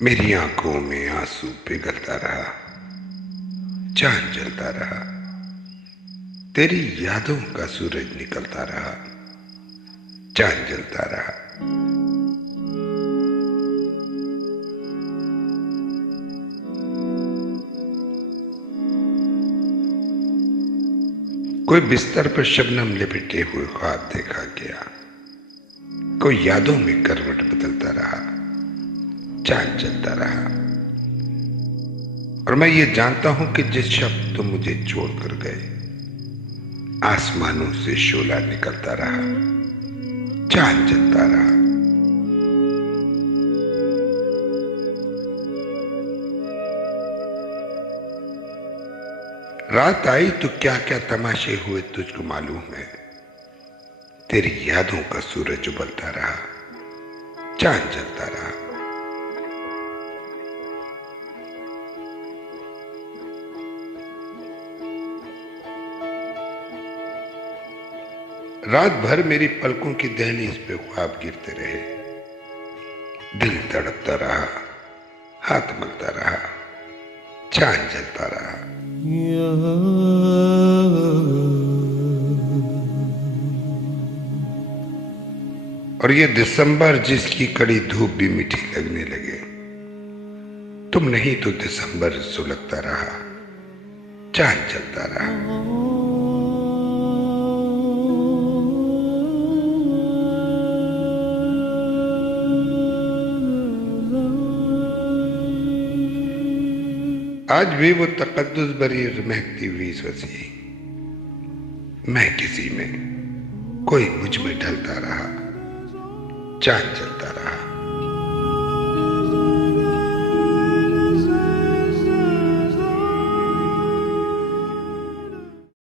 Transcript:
मेरी आंखों में आंसू पिघलता रहा, चांद जलता रहा, तेरी यादों का सूरज निकलता रहा, चांद जलता रहा। कोई बिस्तर पर शबनम लिपटे हुए ख्वाब देखा गया, कोई यादों में करवट बदलता रहा, चांद जलता रहा। और मैं ये जानता हूं कि जिस शब्द तुम मुझे छोड़कर गए, आसमानों से शोला निकलता रहा, चांद जलता रहा। रात आई तो क्या क्या तमाशे हुए तुझको मालूम है। तेरी यादों का सूरज उबलता रहा, चांद जलता रहा। रात भर मेरी पलकों की दहलीज पे ख्वाब गिरते रहे, दिल तड़पता रहा, हाथ मलता रहा, चांद जलता रहा। और ये दिसंबर जिसकी कड़ी धूप भी मीठी लगने लगे, तुम नहीं तो दिसंबर सुलगता रहा, चांद जलता रहा। आज भी वो तकद्दुस भरी महकती हुई सजी, मैं किसी में, कोई मुझ में ढलता रहा, चांद जलता रहा।